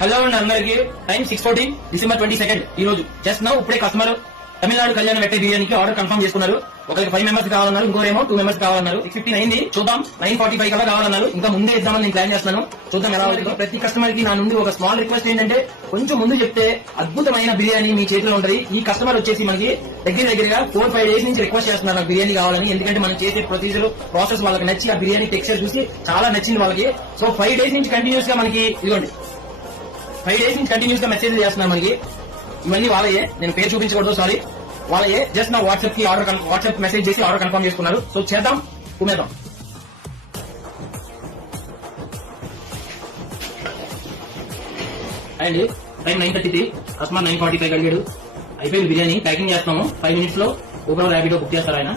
Hello అండి అందరికి. Time 6:14 December 22 ఈ రోజు జస్ట్ నౌ ఇప్పుడే కస్టమర్ తమిళనాడు కళ్యాణ వెట్టే బిర్యానీకి ఆర్డర్ కన్ఫర్మ్ చేసుకున్నారు. ఒకరికి 5 మెంబర్స్ కావాలన్నారు, ఇంకోరేమో 2 మెంబర్స్ కావాలన్నారు. 6:15 అయింది, చూద్దాం. 9:45 కల్లా కావాలన్నారు. ఇంకా ముందే ఇద్దామని నేను ప్లాన్ చేస్తున్నాను, చూద్దాం ఎలా అవుతుందో. ప్రతి కస్టమర్ కి నా నుండి ఒక స్మాల్ రిక్వెస్ట్ ఏంటంటే కొంచెం ముందు చెప్తే అద్భుతమైన బిర్యానీ మీ చేతిలో ఉంటది. ఈ కస్టమర్ వచ్చేసి మనకి దగ్గరగా 4-5 డేస్ నుంచి రిక్వెస్ట్ చేస్తున్నారు నాకు బిర్యానీ కావాలని. ఎందుకంటే మనం చేసే ప్రొసీజర్ ప్రాసెస్ వాళ్ళకి నచ్చి ఆ బిర్యానీ టెక్స్చర్ చూసి చాలా నచ్చింది వాళ్ళకి. సో 5 డేస్ నుంచి కంటిన్యూస్ గా మనకి ఇదిగోండి 5 డేస్ నుంచి కంటిన్యూస్ గా మెసేజ్ చేస్తున్నారు మనకి. ఇవన్నీ వాళ్ళయే, నేను పేరు చూపించకూడదు, సారీ. వాళ్ళయే జస్ట్ నా వాట్సాప్ కి వాట్సాప్ మెసేజ్ చేసి ఆర్డర్ కన్ఫర్మ్ చేసుకున్నారు. సో చేద్దాం, కుమేద్దాం. అండ్ టైం 9:33, కస్టమర్ 9:45 అడిగాడు. అయిపోయింది బిర్యానీ, ప్యాకింగ్ చేస్తున్నాము. 5 minutes లో ఊబర్ ర్యాపిడో బుక్ చేస్తారు ఆయన.